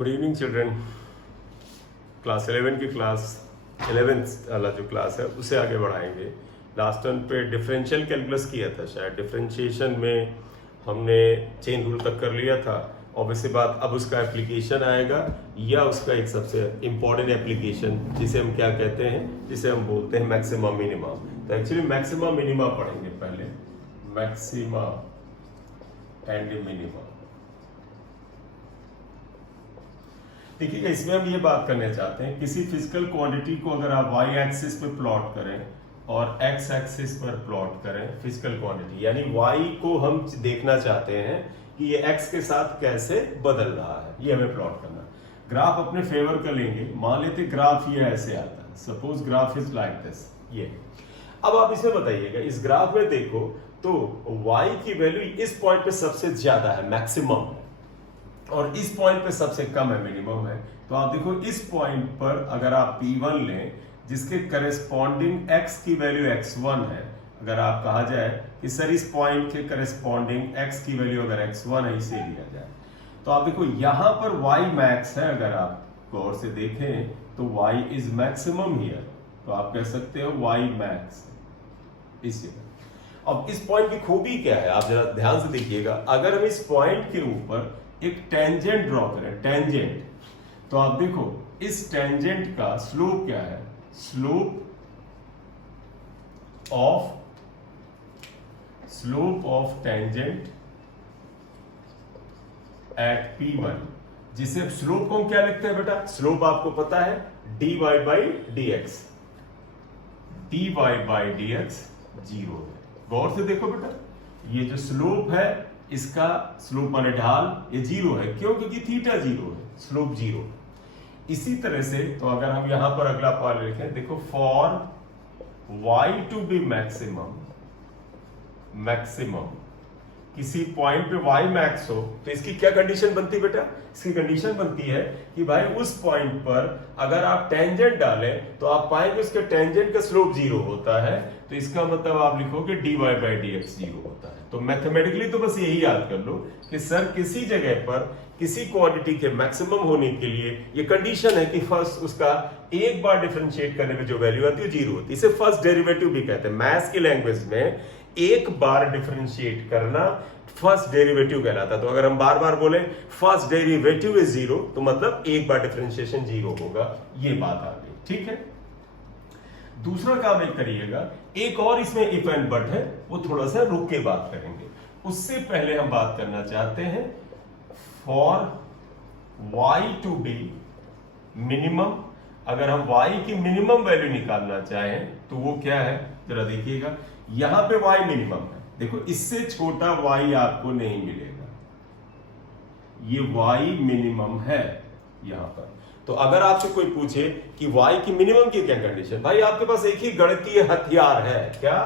Good evening children. Class 11 की class 11 वाला जो क्लास है उसे आगे बढ़ाएंगे। लास्ट टर्न पे डिफरेंशियल कैलकुलस किया था, शायद डिफरेंशिएशन में हमने चेन रूल तक कर लिया था। ऑब्वियसली बात, अब उसका एप्लीकेशन आएगा या उसका एक सबसे इम्पॉर्टेंट एप्लीकेशन जिसे हम क्या कहते हैं, जिसे हम बोलते हैं मैक्सिमा मिनिमा। तो एक्चुअली मैक्सिमा मिनिमा पढ़ेंगे पहले, मैक्सिमा एंड मिनिमा। देखिए इसमें हम ये बात करना चाहते हैं, किसी फिजिकल क्वांटिटी को अगर आप वाई एक्सिस पे प्लॉट करें और एक्स एक्सिस पर प्लॉट करें फिजिकल क्वांटिटी, यानी वाई को हम देखना चाहते हैं कि ये एक्स के साथ कैसे बदल रहा है, ये हमें प्लॉट करना। ग्राफ अपने फेवर का लेंगे, मान लेते ग्राफ ये ऐसे आता है, suppose graph is like this. ये अब आप इसमें बताइएगा, इस ग्राफ में देखो तो वाई की वैल्यू इस पॉइंट पे सबसे ज्यादा है, मैक्सिमम है, और इस पॉइंट पे सबसे कम है, मिनिमम है। तो आप देखो इस पॉइंट पर अगर आप P1 लें जिसके करेस्पॉन्डिंग x की वैल्यू x1 है, अगर आप कहा जाए कि सर इस पॉइंट के करेस्पॉन्डिंग x की वैल्यू अगर x1 है, इसे लिया जाए, तो आप देखो यहां पर y मैक्स है। अगर आप गौर से देखें तो y इज मैक्सिमम हियर, तो आप कह सकते हो y मैक्स इस जगह। अब इस पॉइंट की खूबी क्या है, आप जरा ध्यान से देखिएगा। अगर हम इस पॉइंट के ऊपर एक टेंजेंट ड्रॉ करें, टेंजेंट, तो आप देखो इस टेंजेंट का स्लोप क्या है, slope of tangent at P1, जिसे स्लोप को हम क्या लिखते हैं बेटा, स्लोप आपको पता है dy by dx, dy by dx 0 है। गौर से देखो बेटा, ये जो स्लोप है इसका स्लोप माने ढाल, ये 0 है। क्यों? क्योंकि थीटा 0 है, स्लोप 0। इसी तरह से तो अगर हम यहां पर अगला पार्ट लिखें, देखो for y to be maximum, किसी पॉइंट पे y मैक्स हो तो इसकी क्या कंडीशन बनती है बेटा, इसकी कंडीशन बनती है कि भाई उस पॉइंट पर अगर आप टेंजेंट डालें तो आप पाएंगे उसके टेंजेंट का स्लोप 0 होता है। तो इसका मतलब आप लिखोगे dy बाई dx 0 होता है। तो मैथमेटिकली तो बस यही याद कर लो कि सर किसी जगह पर किसी क्वांटिटी के मैक्सिमम होने के लिए ये कंडीशन है कि फर्स्ट उसका एक बार डिफरेंशिएट करने में जो वैल्यू आती है 0 होती है। इसे फर्स्ट डेरिवेटिव भी कहते हैं। मैथ्स की लैंग्वेज में एक बार डिफरेंशिएट करना फर्स्ट डेरिवेटिव कहलाता है। तो अगर हम बार बार बोले फर्स्ट डेरिवेटिव इज 0, तो मतलब एक बार डिफरेंशिएशन 0 होगा। ये बात आ गई, ठीक है। दूसरा काम एक करिएगा, एक और इसमें इफ एंड बट है, वो थोड़ा सा रुक के बात करेंगे। उससे पहले हम बात करना चाहते हैं for y to be minimum. अगर हम y की मिनिमम वैल्यू निकालना चाहें तो वो क्या है, जरा देखिएगा। यहां पे y मिनिमम है, देखो इससे छोटा y आपको नहीं मिलेगा, ये y मिनिमम है यहां पर। तो अगर आपसे कोई पूछे कि y की मिनिमम की क्या कंडीशन, भाई आपके पास एक ही गणितीय हथियार है, क्या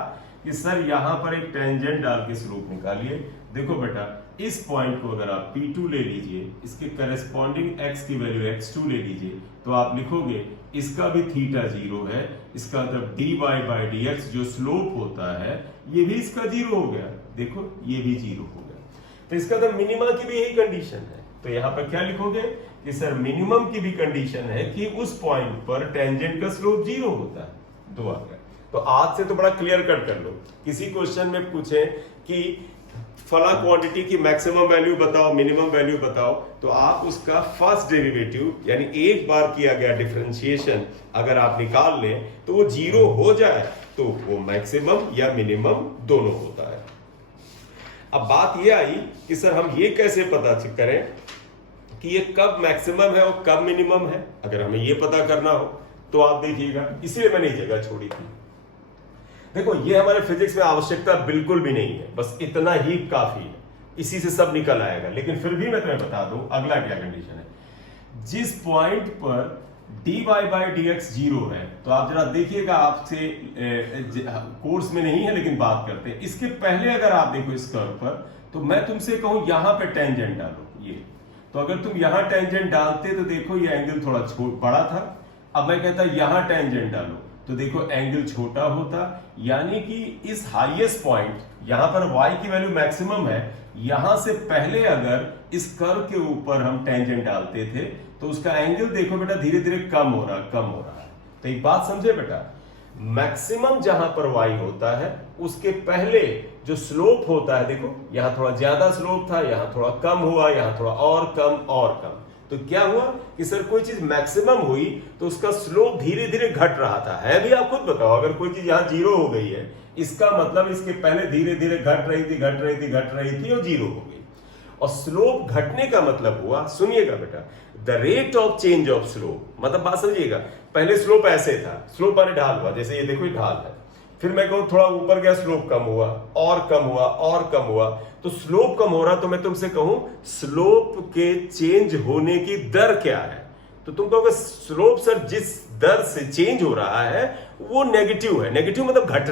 कि सर यहां पर एक टेंजेंट डाल के स्लोप निकालिए। देखो बेटा, इस पॉइंट को अगर आप P2 ले लीजिए, इसके करेस्पॉन्डिंग x की वैल्यू x2 ले लीजिए, तो आप लिखोगे इसका भी थीटा 0 है, इसका मतलब dy बाई dx जो स्लोप होता है ये भी इसका 0 हो गया। देखो ये भी 0 हो गया। तो इसका मतलब मिनिमा की भी यही कंडीशन है। तो यहां पर क्या लिखोगे कि सर मिनिमम की भी कंडीशन है कि उस पॉइंट पर टेंजेंट का स्लोप 0 होता है। दो आ गया। तो आज से तो बड़ा क्लियर कट कर लो। किसी क्वेश्चन में पूछे कि फला क्वांटिटी की मैक्सिमम वैल्यू बताओ, मिनिमम वैल्यू बताओ, तो आप उसका फर्स्ट डेरिवेटिव यानी एक बार किया गया डिफरेंशिएशन अगर आप निकाल लें तो वो 0 हो जाए तो वो मैक्सिमम या मिनिमम दोनों होता है। अब बात ये आई कि सर हम ये कैसे पता करें कि ये कब मैक्सिमम है और कब मिनिमम है। अगर हमें ये पता करना हो तो आप देखिएगा, इसलिए मैंने ये जगह छोड़ी थी। देखो ये हमारे फिजिक्स में आवश्यकता बिल्कुल भी नहीं है, बस इतना ही काफी है, इसी से सब निकल आएगा। लेकिन फिर भी मैं तुम्हें बता दूं अगला क्या कंडीशन है। जिस पॉइंट पर dy बाई dx 0 है, तो आप जरा देखिएगा, आपसे कोर्स में नहीं है लेकिन बात करते हैं। इसके पहले अगर आप देखो इस कर्व पर, तो मैं तुमसे कहूं यहां पे टेंजेंट डालो ये, तो अगर तुम यहां टेंजेंट डालते तो देखो ये एंगल थोड़ा बड़ा था। अब मैं कहता यहां टेंजेंट डालो तो देखो एंगल छोटा होता, यानी कि इस हाईएस्ट पॉइंट यहां पर y की वैल्यू मैक्सिमम है, यहां से पहले अगर इस कर्व के ऊपर हम टेंजेंट डालते थे तो उसका एंगल देखो बेटा धीरे धीरे कम हो रहा है। तो एक बात समझे बेटा, मैक्सिमम जहां पर y होता है उसके पहले जो स्लोप होता है, देखो यहां थोड़ा ज्यादा स्लोप था, यहां थोड़ा कम हुआ, यहां थोड़ा और कम। तो क्या हुआ कि सर कोई चीज मैक्सिमम हुई तो उसका स्लोप धीरे धीरे घट रहा था। है भी, आप खुद बताओ, अगर कोई चीज यहां जीरो हो गई है इसका मतलब इसके पहले धीरे धीरे घट रही थी और जीरो हो गई। और स्लोप घटने का मतलब हुआ, सुनिएगा बेटा, the rate of change of slope, मतलब बात समझिएगा, पहले स्लोप ऐसे था, स्लोप माने ढाल हुआ, जैसे ये देखो ये ढाल है, फिर मैं कहूं थोड़ा ऊपर गया, स्लोप कम हुआ और कम हुआ, तो स्लोप कम हो रहा, तो मैं तुमसे कहूं स्लोप के चेंज होने की दर क्या है, तो तुम कहोगे स्लोप सर जिस दर से चेंज हो रहा है वो नेगेटिव है। नेगेटिव मतलब घट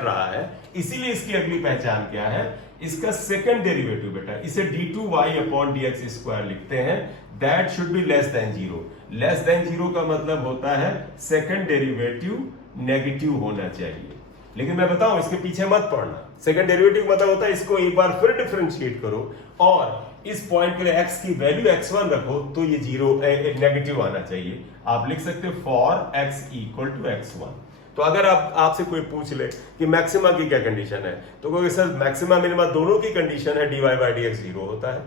रहा है, इसीलिए इसकी अगली पहचान क्या है, इसका सेकंड डेरिवेटिव बेटा, इसे d2y/dx² लिखते हैं, that should be less than zero. Less than zero का मतलब होता है सेकंड डेरिवेटिव नेगेटिव होना चाहिए। लेकिन मैं बताऊं इसके पीछे मत पड़ना, सेकंड डेरिवेटिव मतलब होता है इसको एक बार फिर डिफरेंशिएट करो और इस पॉइंट के लिए x की वैल्यू x1 रखो तो ये जीरो नेगेटिव आना चाहिए। आप लिख सकते हो फॉर x = x1। तो अगर आपसे कोई पूछ ले कि मैक्सिमा की क्या कंडीशन है, तो कहोगे सर मैक्सिमा मिनिमा दोनों की कंडीशन है, dy/dx 0 होता है।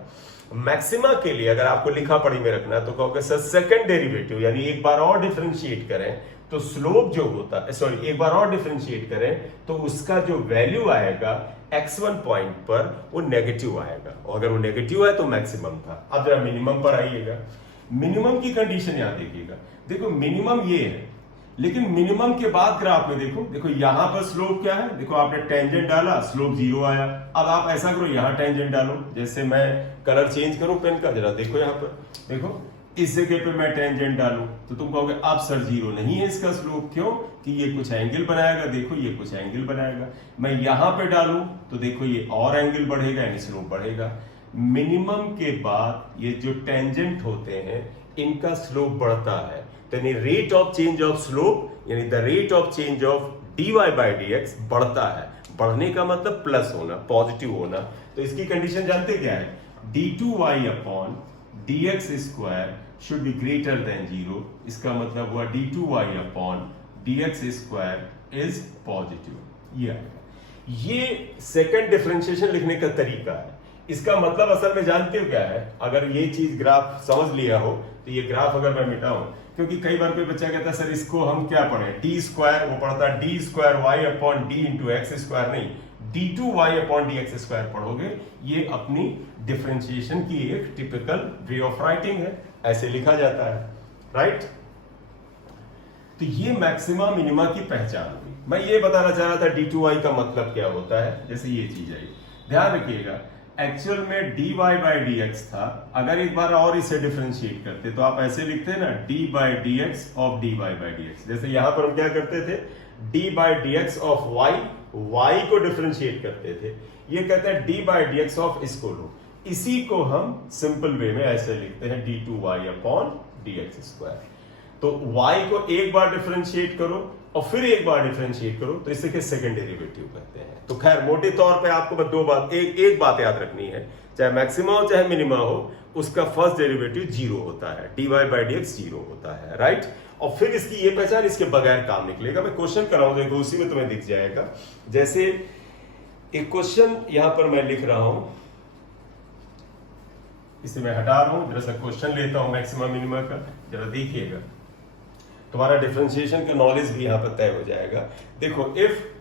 मैक्सिमा के लिए अगर आपको लिखा पढ़ी में रखना तो कहोगे सर सेकंड डेरिवेटिव यानी एक बार और डिफरेंशिएट करें तो स्लोप जो होता है, सॉरी एक बार और डिफरेंशिएट करें तो उसका जो वैल्यू आएगा x1 पॉइंट पर वो नेगेटिव आएगा, और अगर वो नेगेटिव है तो मैक्सिमम था। अब जरा मिनिमम पर आइएगा, मिनिमम की कंडीशन यहां देखिएगा, देखो मिनिमम ये है, लेकिन मिनिमम के बाद ग्राफ में देखो यहां पर स्लोप क्या है, देखो आपने टेंजेंट डाला, स्लोप 0 आया। अब आप ऐसा करो, यहां टेंजेंट डालो, जैसे मैं कलर चेंज करूं पेन का, जरा देखो यहां पर, देखो इस जगह पे मैं टेंजेंट डालूं तो तुम कहोगे अब सर 0 नहीं है इसका स्लोप, क्यों कि ये कुछ एंगल बनाएगा, देखो ये कुछ एंगल बनाएगा। मैं यहां पे डालूं तो देखो ये और एंगल बढ़ेगा यानी स्लोप बढ़ेगा। मिनिमम के बाद ये जो टेंजेंट होते हैं इनका स्लोप बढ़ता है, तो यानी rate of change of slope यानी the rate of change of dy/dx बढ़ता है। बढ़ने का मतलब प्लस होना, पॉजिटिव होना। तो इसकी कंडीशन जानते क्या है, d2y/dx² should be greater than 0। इसका मतलब हुआ d2y/dx² is positive। ये सेकंड डिफरेंशिएशन लिखने का तरीका है। इसका मतलब असल में जानते हो क्या है, अगर ये चीज ग्राफ समझ लिया हो तो ये ग्राफ अगर मैं मिटाऊं, क्योंकि कई बार कोई बच्चा कहता है सर इसको हम क्या पढ़े, d², वो पढ़ता d²y/dx², नहीं d2y/dx² पढ़ोगे। ये अपनी डिफरेंशिएशन की एक टिपिकल वे ऑफ राइटिंग है, ऐसे लिखा जाता है, राइट। तो ये मैक्सिमा मिनिमा की पहचान हुई। मैं ये बताना चाह रहा था d2y का मतलब क्या होता है, जैसे ये चीज आई, ध्यान रखिएगा एक्चुअल में dy/dx था, अगर एक बार और इसे डिफरेंशिएट करते तो आप ऐसे लिखते हैं ना, d/dx of dy/dx। जैसे यहां पर हम क्या करते थे, d/dx of y को डिफरेंशिएट करते थे, ये कहते हैं d/dx of इसको लो, इसी को हम सिंपल वे में ऐसे लिखते हैं d2y/dx²। तो y को एक बार डिफरेंशिएट करो और फिर एक बार डिफरेंशिएट करो तो इसे के सेकंड डेरिवेटिव कहते हैं। तो खैर मोटे तौर पे आपको बस दो बात, एक बात याद रखनी है, चाहे मैक्सिमा हो चाहे मिनिमा हो, उसका फर्स्ट डेरिवेटिव 0 होता है, dy/dx 0 होता है, राइट। और फिर इसकी ये पहचान, इसके बगैर काम निकलेगा। मैं क्वेश्चन कराऊं, देखो उसी में तुम्हें दिख जाएगा। जैसे एक क्वेश्चन यहां पर मैं लिख रहा हूं, इसे मैं हटा रहा हूं, जरा सा क्वेश्चन लेता हूं मैक्सिमा मिनिमा का, जरा देखिएगा, तुम्हारा डिफरेंशिएशन का नॉलेज भी यहां पर तय हो जाएगा। देखो if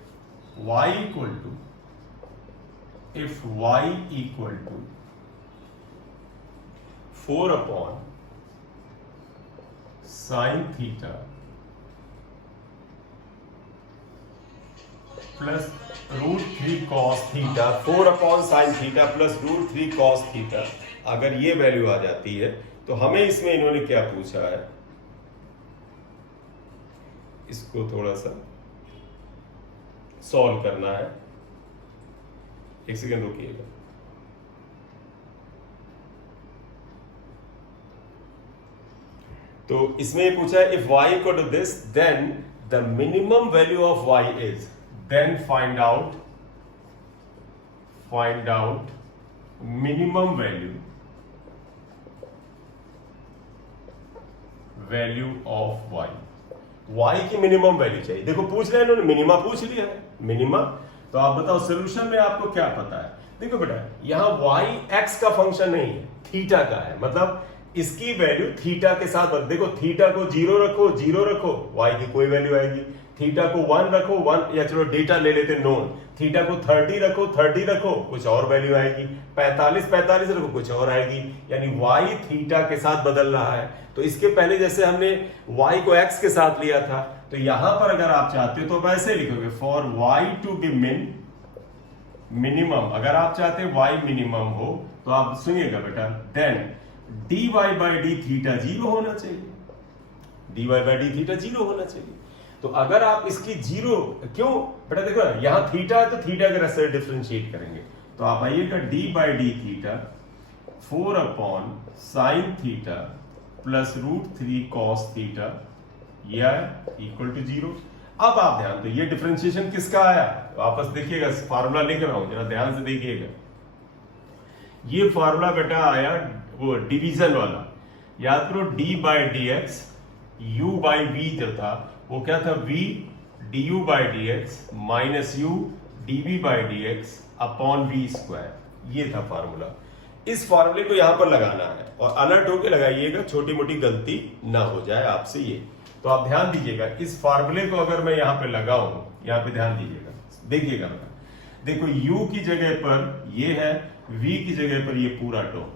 y equal to 4/sin theta plus √3 cos theta, 4/sin theta plus √3 cos theta, अगर ये वैल्यू आ जाती है तो हमें इसमें इन्होंने क्या पूछा है, इसको थोड़ा सा सॉल्व करना है। एक सेकंड रुकिएगा। तो इसमें ये पूछा है if y equal to this then the minimum value of y is, then find out minimum value of Y की मिनिमम वैल्यू चाहिए। देखो पूछ रहे हैं इन्होंने, मिनिमा पूछ लिया है, मिनिमा। तो आप बताओ सोल्यूशन में आपको क्या पता है। देखो बेटा यहां वाई एक्स का फंक्शन नहीं है, थीटा का है, मतलब इसकी वैल्यू थीटा के साथ देखो, थीटा को 0 रखो, 0 रखो, वाई की कोई वैल्यू आएगी। थीटा को 1 रखो, 1, या चलो डेटा ले लेते नोन। थीटा को 30 रखो, 30 रखो, कुछ और वैल्यू आएगी। 45 रखो, कुछ और आएगी। यानी वाई थीटा के साथ बदल रहा है। तो इसके पहले जैसे हमने वाई को एक्स के साथ लिया था, तो यहां पर अगर आप चाहते हो तो आप ऐसे लिखोगे, for Y to be minimum. अगर आप चाहते हैं वाई मिनिमम हो तो आप सुनिएगा बेटा, then dy by D theta 0 होना चाहिए, dy बाई डी थीटा 0 होना चाहिए। तो अगर आप इसकी 0 क्यों बेटा, देखो यहां थीटा है तो थीटा के रेस्पेक्ट डिफरेंशिएट करेंगे। तो आप आइएगा d by D theta 4 upon sine theta plus √3 cos theta, ये इक्वल टू 0। अब आप ध्यान दो, ये डिफरेंशिएशन किसका आया, वापस देखिएगा, फार्मूला लिख रहा हूं, जरा ध्यान से देखिएगा। ये फार्मूला बेटा आया वो डिवीजन वाला, याद करो, d by D X u by V जो था वो क्या था, v du by D X minus u dv by D X upon V square, ये था फार्मूला। इस फार्मूले को यहां पर लगाना है और अलर्ट होकर लगाइएगा, छोटी मोटी गलती ना हो जाए आपसे ये। तो आप ध्यान दीजिएगा, इस फार्मूले को अगर मैं यहां पे लगाऊं, यहां पे ध्यान दीजिएगा, देखिएगा देखो u की जगह पर ये है, v की जगह पर ये पूरा टर्म।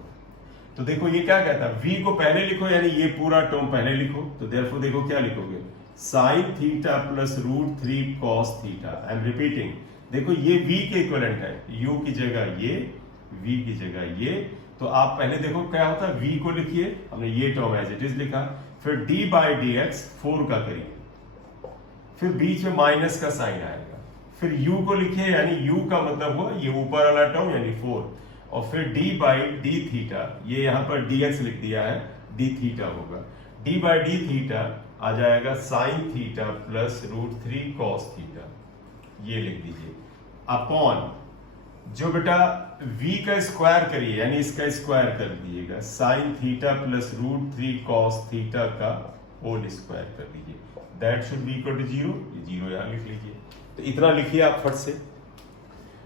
तो देखो ये क्या कहता है, v को पहले लिखो, यानी ये पूरा टर्म पहले लिखो। तो देयरफॉर देखो क्या लिखोगे, sign theta plus √3 cos theta. I am repeating, देखो ये v के इक्विवेलेंट है, u की जगह ये, v की जगह ये। तो आप पहले देखो क्या होता है, v को लिखिए, हमने ये टर्म एज इट इज लिखा, फिर d बाई डी एक्स 4 का करिए, फिर बीच में माइनस का साइन आएगा, फिर u को लिखिए, यानी u का मतलब हुआ ये ऊपर वाला टर्म यानी 4, और फिर d बाई डी थीटा, ये यहां पर dx लिख दिया है, d थीटा होगा, d बाई डी थीटा आ जाएगा sign theta plus √3 cos theta, ये लिख दीजिए, अपॉन जो बेटा v का स्क्वायर करिए, यानी इसका स्क्वायर कर दीजिएगा, sine theta plus √3 cos theta का होल स्क्वायर कर दीजिए, that should be equal to 0। ये 0 यहां लिख लीजिए। तो इतना लिखिए आप फट से,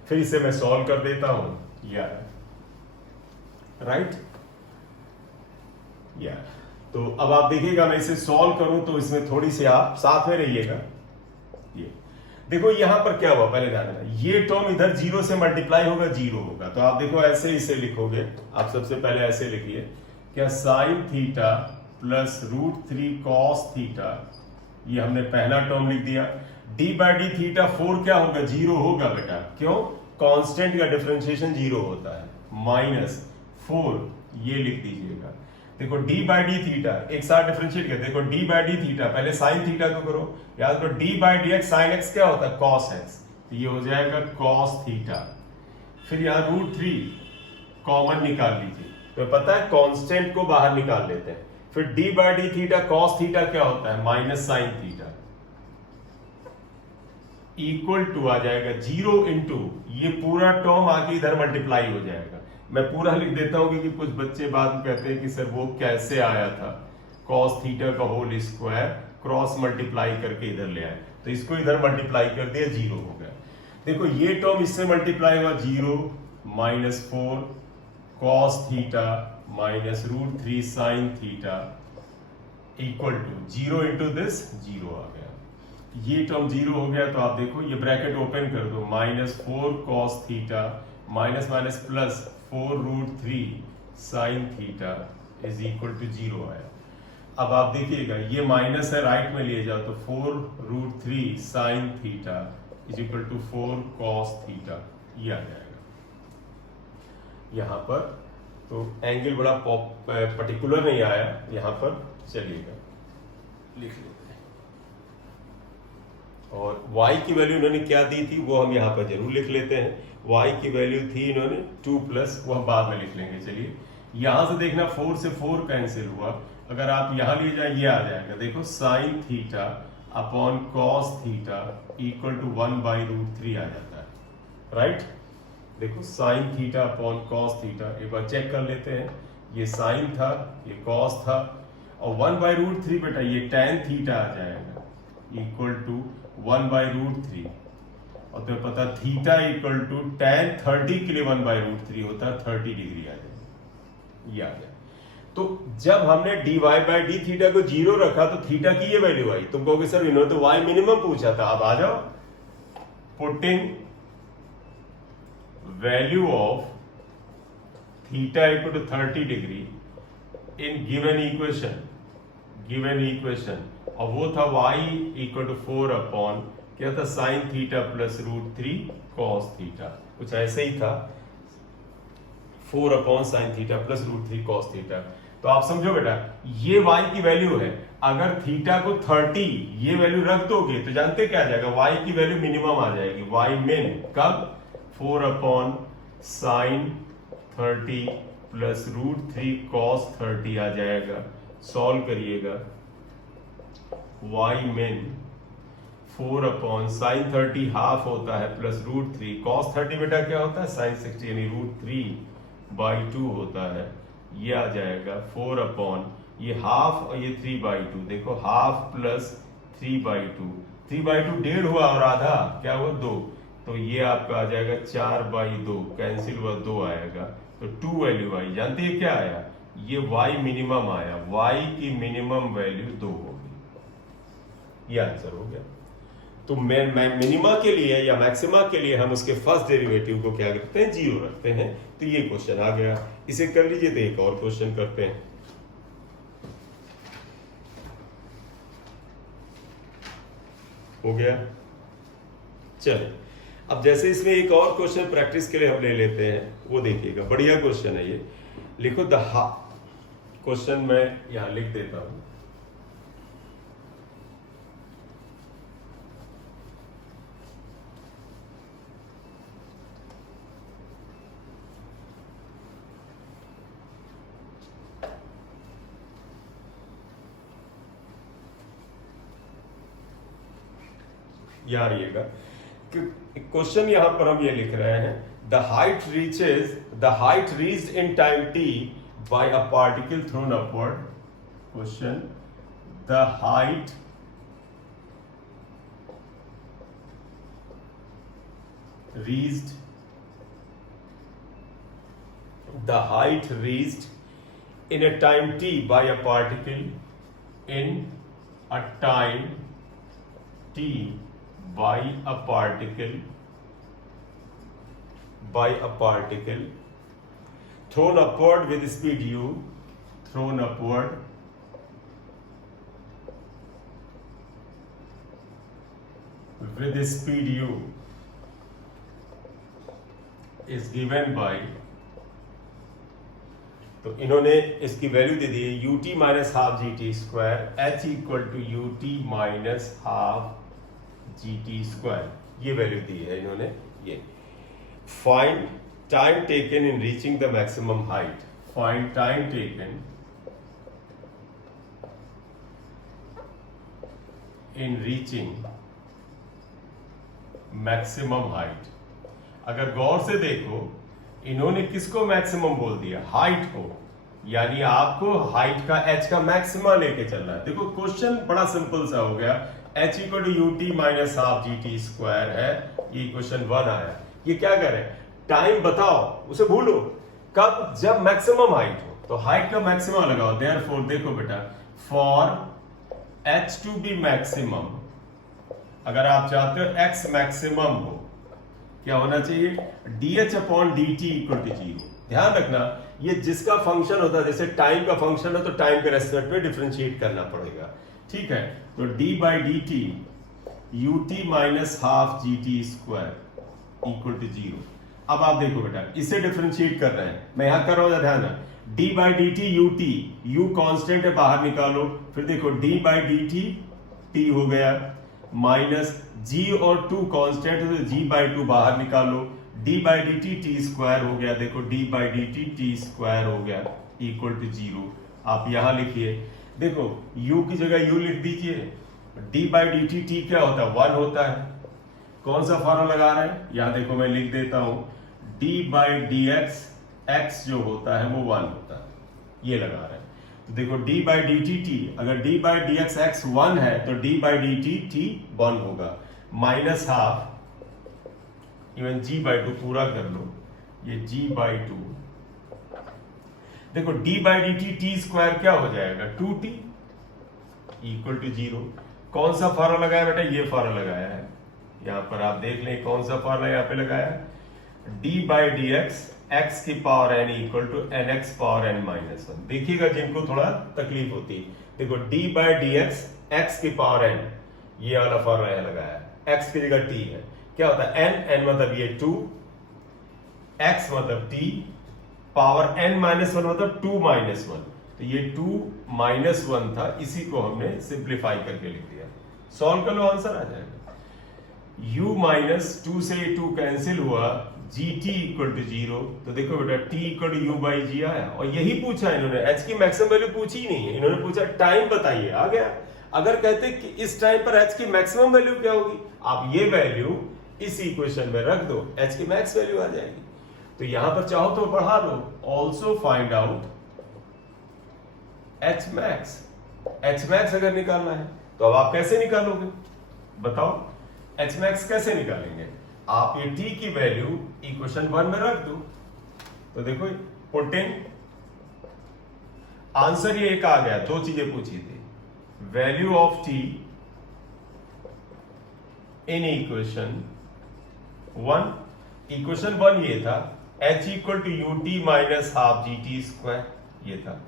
फिर इसे मैं सॉल्व कर देता हूं, यार राइट यार। तो अब आप देखिएगा, मैं इसे सॉल्व करूं तो इसमें थोड़ी सी आप साथ में रहिएगा। ये देखो यहां पर क्या हुआ, पहले ध्यान देना, ये टर्म इधर 0 से मल्टीप्लाई होगा, 0 होगा। तो आप देखो ऐसे इसे लिखोगे, आप सबसे पहले ऐसे लिखिए, क्या sign theta plus √3 cos theta, ये हमने पहला टर्म लिख दिया। d बाई डी थीटा 4 क्या होगा, 0 होगा बेटा, क्यों, कांस्टेंट का डिफरेंशिएशन 0 होता है, माइनस 4, ये लिख दीजिएगा। देखो d बाई डी थीटा एक साथ डिफरेंशिएट करते, देखो d बाई डी थीटा, पहले साइन थीटा को करो, याद करो d by D x, sine x क्या होता है, कॉस एक्स, तो ये हो जाएगा कॉस थीटा। फिर यहाँ √3 कॉमन निकाल लीजिए, तो पता है कांस्टेंट को बाहर निकाल लेते हैं। फिर d by D theta cos theta क्या होता है, minus sine theta, equal to आ जाएगा 0 इंटू ये पूरा टर्म आके इधर मल्टीप्लाई हो जाएगा। मैं पूरा लिख देता हूं क्योंकि कुछ बच्चे बाद में कहते हैं कि सर वो कैसे आया था, कॉस थीटा का होल स्क्वायर क्रॉस मल्टीप्लाई करके इधर ले आए, तो इसको इधर मल्टीप्लाई कर दिया, 0 हो गया। देखो ये टर्म इससे मल्टीप्लाई हुआ, 0 minus 4 cos theta minus √3 sine theta equal to 0 into this, 0 आ गया। ये टर्म 0 हो गया, तो आप देखो ये ब्रैकेट ओपन कर दो, minus 4 cos theta minus minus plus 4 √3 sine theta is equal to 0 आया। अब आप देखिएगा ये माइनस है, राइट में लिए जाओ तो 4 √3 sine theta is equal to 4 cos theta, ये आ जाएगा यहां पर। तो एंगल बड़ा पर्टिकुलर नहीं आया यहां पर, चलिएगा लिख लेते हैं। और y की वैल्यू इन्होंने क्या दी थी वो हम यहाँ पर जरूर लिख लेते हैं। y की वैल्यू थी इन्होंने 2 प्लस, वो हम बाद में लिख लेंगे। चलिए यहां से देखना 4 से 4 कैंसिल हुआ, अगर आप यहां ले जाए ये आ जाएगा, देखो sine theta upon cos theta equal to 1/√3 आ जाता है, राइट। देखो sine theta upon cos theta, एक बार चेक कर लेते हैं। ये साइन था, ये कॉस था, और 1/√3 बेटा ये tan थीटा आ जाएगा इक्वल टू 1/√3, और तुम्हें पता थीटा इक्वल टू tan 30 के लिए 1/√3 होता है, 30 डिग्री आ जाए, ये आ जाए। तो जब हमने dy बाई डी थीटा को 0 रखा तो थीटा की ये वैल्यू आई। तुम कहोगे सर इन्होंने तो y मिनिमम पूछा था। अब आ जाओ, putting value of theta equal to 30 degree in given equation, और वो था y इक्वल टू 4 अपॉन क्या था, sign theta plus √3 cos theta, कुछ ऐसे ही था, 4 upon sine theta plus √3 cos theta. तो आप समझो बेटा, ये y की वैल्यू है। अगर थीटा को 30 ये वैल्यू रख दोगे तो जानते क्या आ जाएगा, y की वैल्यू मिनिमम आ जाएगी, y min कब, 4 अपॉन साइन 30 प्लस √3 कॉस 30 आ जाएगा। सॉल्व करिएगा, y min 4 upon sine 30 half होता है प्लस √3 कॉस 30 बेटा क्या होता है, साइन 60 यानी √3/2 होता है। ये आ जाएगा 4 अपॉन ये हाफ और ये 3/2, देखो हाफ प्लस 3/2, 3/2 डेढ़ हुआ और आधा क्या हुआ 2, तो ये आपका आ जाएगा 4/2, कैंसिल हुआ 2 आएगा, तो 2 वैल्यू आई। जानते हैं क्या आया, ये y मिनिमम आया, y की मिनिमम वैल्यू 2 होगी, ये आंसर हो गया। तो मिनिमा के लिए या मैक्सिमा के लिए हम उसके फर्स्ट डेरिवेटिव को क्या करते हैं, 0 रखते हैं। तो ये क्वेश्चन आ गया, इसे कर लीजिए। तो एक और क्वेश्चन करते हैं, हो गया। चलिए अब जैसे इसमें एक और क्वेश्चन प्रैक्टिस के लिए हम ले लेते हैं, वो देखिएगा, बढ़िया क्वेश्चन है ये। लिखो क्वेश्चन मैं यहां लिख देता हूं, यहां रहिएगा। क्वेश्चन यहां पर हम ये लिख रहे हैं, the height reached in time t by a particle thrown upward. Question, the height reached in a time t by a particle in a time t by a particle thrown upward with speed u, thrown upward with speed u is given by, तो इन्होंने इसकी value दे दी है ut minus half g t square, h equal to ut minus half g t square, ये value दी है इन्होंने। ये find time taken in reaching the maximum height, find time taken in reaching maximum height. अगर गौर से देखो, इन्होंने किसको मैक्सिमम बोल दिया, हाइट को, यानी आपको हाइट का h का मैक्सिमा लेके चलना है। देखो क्वेश्चन बड़ा सिंपल सा हो गया, h equal to ut minus half g t square है, ये क्वेश्चन 1 आया। ये क्या करें, टाइम बताओ, उसे भूलो, कब, जब मैक्सिमम हाइट हो, तो हाइट का मैक्सिमा लगाओ। देयरफॉर देखो बेटा, for h to be maximum, अगर आप चाहते हो x मैक्सिमम हो, क्या होना चाहिए, dh upon dt equal to 0। ध्यान रखना, ये जिसका फंक्शन होता है, जैसे टाइम का फंक्शन है तो टाइम के रेस्पेक्ट में डिफरेंशिएट करना पड़ेगा, ठीक है। तो d by d t ut minus half g t square equal to 0। अब आप देखो बेटा, इसे डिफरेंशिएट कर रहे हैं, मैं यहां कर रहा हूं, ध्यान है, d by d t ut, u constant है, बाहर निकालो, फिर देखो d by d T t हो गया, माइनस g और 2 कांस्टेंट है तो g बाई 2 बाहर निकालो, d by d T T square हो गया, देखो d by d T T square हो गया इक्वल टू 0। आप यहां लिखिए, देखो u की जगह u लिख दीजिए, d by d T T क्या होता है, 1 होता है। कौन सा फॉर्मूला लगा रहे हैं, यहां देखो मैं लिख देता हूं, d बाई डी एक्स जो होता है वो 1 होता है, ये लगा रहे हैं। तो देखो d by d T T, अगर d बाई डी एक्स 1 है तो d by d T T 1 होगा, minus half even g by 2 पूरा कर लो, ये g बाई 2। देखो d by d T T square क्या हो जाएगा 2t इक्वल टू 0। कौन सा फॉर्मूला लगाया बेटा, ये फॉर्मूला लगाया है, यहां पर आप देख लें कौन सा फॉर्मूला यहाँ पे लगाया है, d बाई डी एक्स की power n equal to n x power n minus 1। देखिएगा जिनको थोड़ा तकलीफ होती है, देखो d बाई डी एक्स की पावर n, ये वाला फॉर्मूला यहाँ लगाया है, x की जगह t है, क्या होता है n मतलब ये 2, x मतलब t, पावर n माइनस 1 मतलब 2 माइनस 1, तो ये 2 माइनस 1 था, इसी को हमने सिंप्लीफाई करके लिख दिया। सॉल्व कर लो, आंसर आ जाएगा। u माइनस 2 से 2 कैंसिल हुआ, gt इक्वल टू 0, तो देखो बेटा t equal to u by g आया, और यही पूछा इन्होंने, h की मैक्सिमम वैल्यू पूछी ही नहीं है, इन्होंने पूछा टाइम बताइए, आ गया। अगर कहते कि इस टाइम पर h की मैक्सिमम वैल्यू क्या होगी, आप ये वैल्यू इस इक्वेशन में रख दो, h की मैक्स वैल्यू आ जाएगी। तो यहां पर चाहो तो बढ़ा लो, also find out h max अगर निकालना है तो अब आप कैसे निकालोगे बताओ, एच मैक्स कैसे निकालेंगे, आप ये t की वैल्यू इक्वेशन 1 में रख दो, तो देखो पुटिंग आंसर ये एक आ गया, दो चीजें पूछी थी, value of t in equation 1, equation 1 ये था h equal to u t minus half g t square, ये था।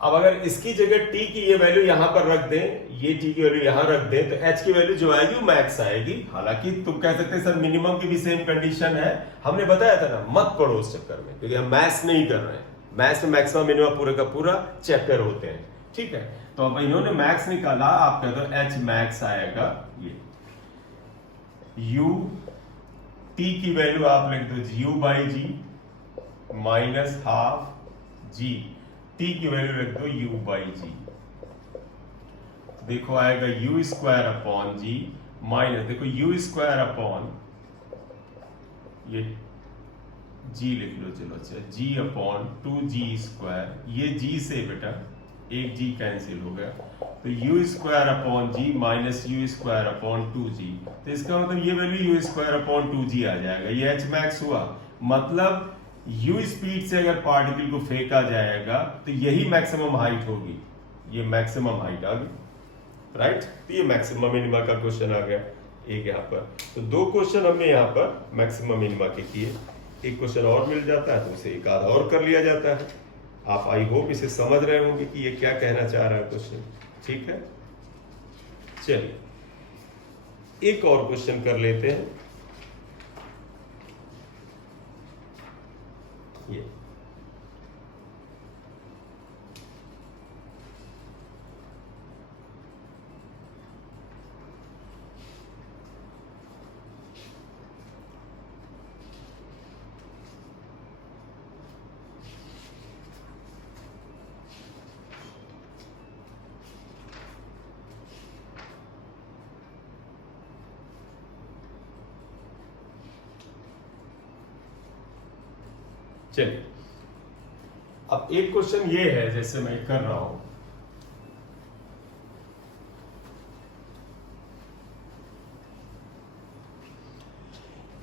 अब अगर इसकी जगह t की ये वैल्यू यहां पर रख दें, ये t की वैल्यू यहां रख दें, तो h की वैल्यू जो आएगी मैक्स आएगी। हालांकि तुम कह सकते हैं सर मिनिमम की भी सेम कंडीशन है, हमने बताया था ना, मत पढ़ो उस चक्कर में, क्योंकि हम मैथ्स नहीं कर रहे हैं, मैथ्स में मैक्सिमम मिनिमम पूरे का पूरा चैप्टर होते हैं, ठीक है। तो अब इन्होंने मैक्स निकाला, आप कह दो h मैक्स आएगा ये, u t की वैल्यू आप लिख दो u by g minus half g, t की वैल्यू रख दो u बाई जी, देखो आएगा u square upon g minus, देखो u स्क्वायर अपॉन ये g लिख लो, चलो अच्छा g अपॉन 2g स्क्वायर, ये g से बेटा एक g कैंसिल हो गया, तो u square upon g minus u square upon 2g, तो इसका मतलब ये value u square upon 2g आ जाएगा, ये h मैक्स हुआ। मतलब u स्पीड से अगर पार्टिकल को फेंका जाएगा तो यही मैक्सिमम हाइट होगी, ये मैक्सिमम हाइट आ गई, राइट। तो ये मैक्सिमम मिनिमा का क्वेश्चन आ गया एक यहाँ पर। तो दो क्वेश्चन हमने यहाँ पर मैक्सिमम मिनिमा के किए, एक क्वेश्चन और मिल जाता है तो उसे एक आध और कर लिया जाता है। आप आई होप इसे समझ रहे होंगे कि ये क्या कहना चाह रहा है क्वेश्चन, ठीक है। चलिए एक और क्वेश्चन कर लेते हैं, ये चलिए अब एक क्वेश्चन ये है, जैसे मैं कर रहा हूं,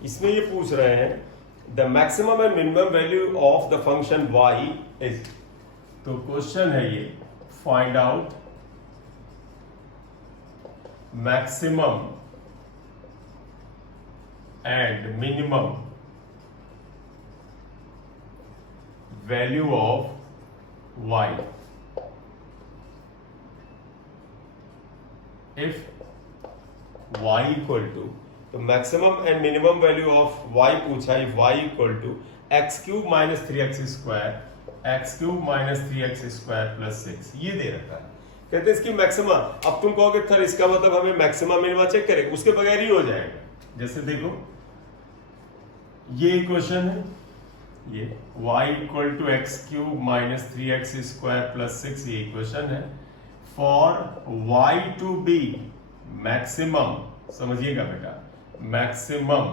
इसमें ये पूछ रहे हैं the maximum and minimum value of the function y is, तो क्वेश्चन है ये, find out maximum and minimum value of y if y equal to, तो maximum and minimum value of y पूछा, if y equal to x cube minus 3x square, x cube minus 3x square plus 6, ये दे रखा है। कहते हैं इसकी maxima, अब तुम कहोगे सर इसका मतलब हमें मैक्सिमा मिनिमा चेक करें, उसके बगैर ही हो जाएगा। जैसे देखो ये क्वेश्चन है, ये y equal to x cube minus 3x square plus 6, ये इक्वेशन है। For y to be maximum, समझिएगा बेटा, मैक्सिमम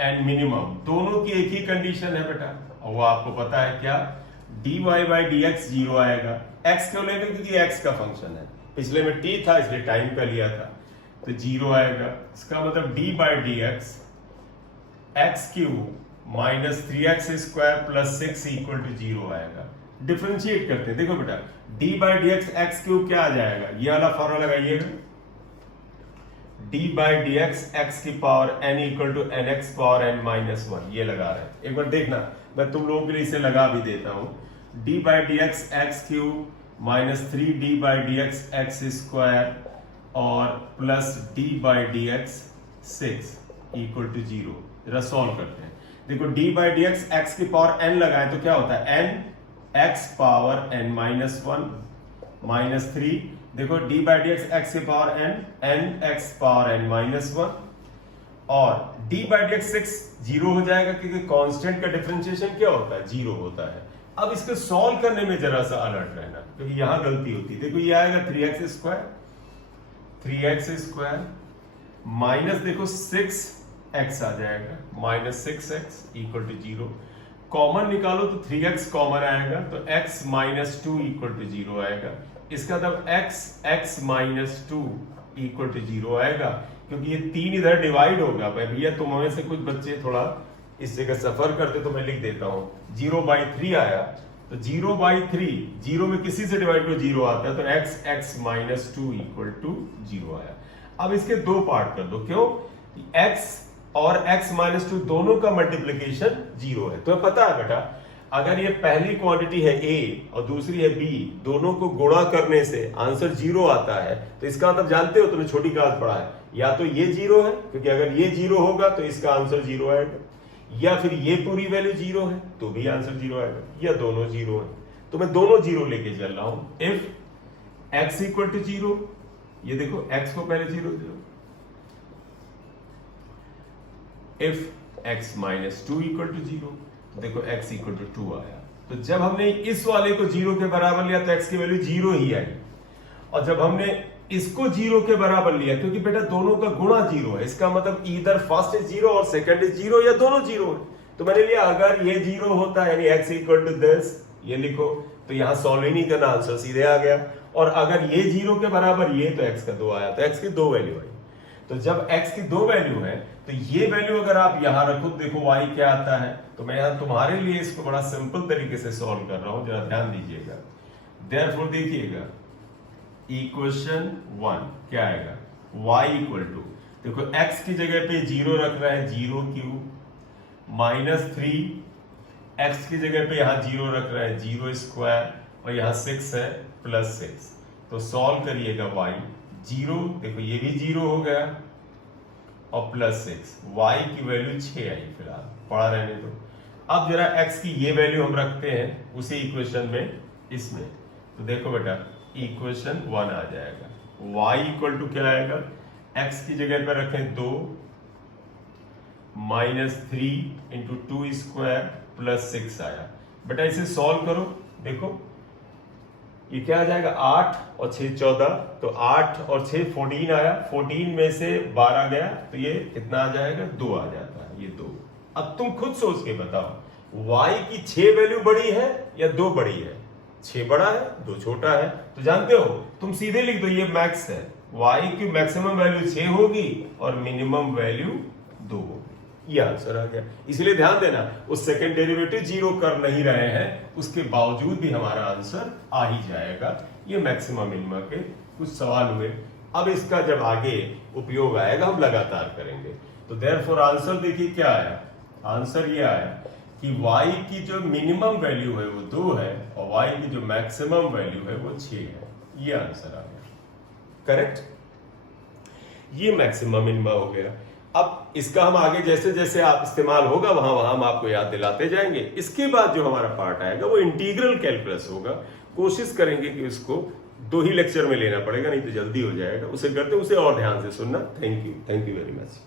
एंड मिनिमम, दोनों की एक ही कंडीशन है बेटा, और वो आपको पता है क्या, dy by D x zero आएगा। x क्यों लेंगे, क्योंकि x का फंक्शन है, पिछले में t था इसलिए टाइम का लिया था, तो जीरो आएगा। इसका मतलब d by D x x cube minus 3x square plus 6 equal to zero आएगा। डिफरेंशिएट करते हैं, देखो बेटा d by D x x cube क्या आ जाएगा, ये वाला फॉर्मूला लगाइएगा, d by D x x की power n equal to n x power n minus one, ये लगा रहे हैं। एक बार देखना, मैं तुम लोगों के लिए इसे लगा भी देता हूं, d by D x x cube minus 3d by D x x square और plus d by D x 6 equal to zero. जरा सॉल्व करते हैं, देखो d by D x x की पावर n लगाए तो क्या होता है, n x power n minus one minus 3, देखो d by D x x की power n x power n minus one, और d by D x 6 zero हो जाएगा, क्योंकि कांस्टेंट का डिफरेंशिएशन क्या होता है, जीरो होता है। अब इसको सॉल्व करने में जरा सा अलर्ट रहना, क्योंकि यहां गलती होती है। देखो ये आएगा 3x स्क्वायर माइनस देखो 6x आ जाएगा, minus 6x equal to zero. Common निकालो तो 3x कॉमन आएगा, तो x minus 2 equal to zero आएगा। इसका मतलब x minus 2 equal to zero आएगा, क्योंकि ये 3 इधर डिवाइड होगा। भैया तुम में से कुछ बच्चे थोड़ा इस जगह सफर करते, तो मैं लिख देता हूं 0/3 आया, तो 0/3 जीरो में किसी से डिवाइड करो जीरो आता है, तो x minus 2 equal to zero आया। अब इसके दो पार्ट कर दो, क्यों, x और x माइनस 2 दोनों का मल्टीप्लीकेशन जीरो है। तो पता है बेटा, अगर ये पहली क्वांटिटी है a और दूसरी है b, दोनों को गुणा करने से आंसर जीरो आता है, तो इसका मतलब जानते हो, तुमने छोटी क्लास पढ़ा है, या तो ये जीरो है, क्योंकि अगर ये जीरो होगा तो इसका आंसर जीरो आएगा, या फिर ये पूरी वैल्यू जीरो है तो भी आंसर जीरो आएगा, या दोनों जीरो है। तो मैं दोनों जीरो लेके चल रहा हूं। If x equal to zero, ये देखो x को पहले जीरो दो, if x minus 2 equal to zero, तो देखो x इक्वल टू 2 आया। तो जब हमने इस वाले को जीरो के बराबर लिया तो x की वैल्यू जीरो ही आई, और जब हमने इसको जीरो के बराबर लिया, क्योंकि बेटा दोनों का गुणा जीरो है, इसका मतलब इधर फर्स्ट इज जीरो और सेकंड इज जीरो, या दोनों जीरो है। तो मैंने लिया अगर ये जीरो होता है, यानी x इक्वल टू दिस, ये लिखो, तो यहां सॉल्व ही नहीं करना, आंसर सीधे आ गया। और अगर ये जीरो के बराबर ये, तो x का 2 आया, तो x की 2 वैल्यू आई। तो जब x की 2 वैल्यू है, तो ये वैल्यू अगर आप यहां रखो, देखो y क्या आता है। तो मैं यहां तुम्हारे लिए इसको बड़ा सिंपल तरीके से सॉल्व कर रहा हूं, जरा ध्यान दीजिएगा। देयरफॉर देखिएगा, इक्वेशन 1 क्या आएगा, y इक्वल टू, देखो x की जगह पे जीरो रख रहा है, जीरो क्यूब माइनस 3, x की जगह पे यहां जीरो रख रहा है, जीरो स्क्वायर, और यहां 6 है प्लस 6। तो सॉल्व करिएगा y, जीरो देखो ये भी जीरो हो गया, और प्लस 6, y की वैल्यू 6 आई, फिलहाल पढ़ा रहने दो। अब जरा x की ये वैल्यू हम रखते हैं उसी इक्वेशन में, इसमें, तो देखो बेटा इक्वेशन 1 आ जाएगा, y इक्वल टू क्या आएगा, x की जगह पर रखें 2 माइनस 3 इंटू 2 स्क्वायर प्लस 6 आया। बेटा इसे सॉल्व करो, देखो ये क्या आ जाएगा, 8 और 6 14, तो 8 और 6 14 आया, 14 में से 12 गया, तो ये कितना आ जाएगा, 2 आ जाता है, ये 2। अब तुम खुद सोच के बताओ, y की 6 वैल्यू बड़ी है या 2 बड़ी है, 6 बड़ा है 2 छोटा है। तो जानते हो, तुम सीधे लिख दो, ये मैक्स है, y की मैक्सिमम वैल्यू 6 होगी और मिनिमम वैल्यू 2 होगी, ये आंसर आ गया। इसलिए ध्यान देना, उस सेकंड डेरिवेटिव जीरो कर नहीं रहे हैं, उसके बावजूद भी हमारा आंसर आ ही जाएगा। ये मैक्सिमम मिनिमम के कुछ सवाल हुए, अब इसका जब आगे उपयोग आएगा हम लगातार करेंगे। तो देयरफॉर आंसर देखिए क्या आया, आंसर ये आया कि y की जो मिनिमम वैल्यू है वो 2 है, और y की जो मैक्सिमम वैल्यू है वो 6 है। ये आंसर आ गया, करेक्ट। ये मैक्सिमम मिनिमम हो गया। अब इसका हम आगे जैसे जैसे आप इस्तेमाल होगा वहां वहां हम आपको याद दिलाते जाएंगे। इसके बाद जो हमारा पार्ट आएगा वो इंटीग्रल कैलकुलस होगा। कोशिश करेंगे कि उसको 2 ही लेक्चर में लेना पड़ेगा, नहीं तो जल्दी हो जाएगा। उसे करते उसे और ध्यान से सुनना। Thank you very much.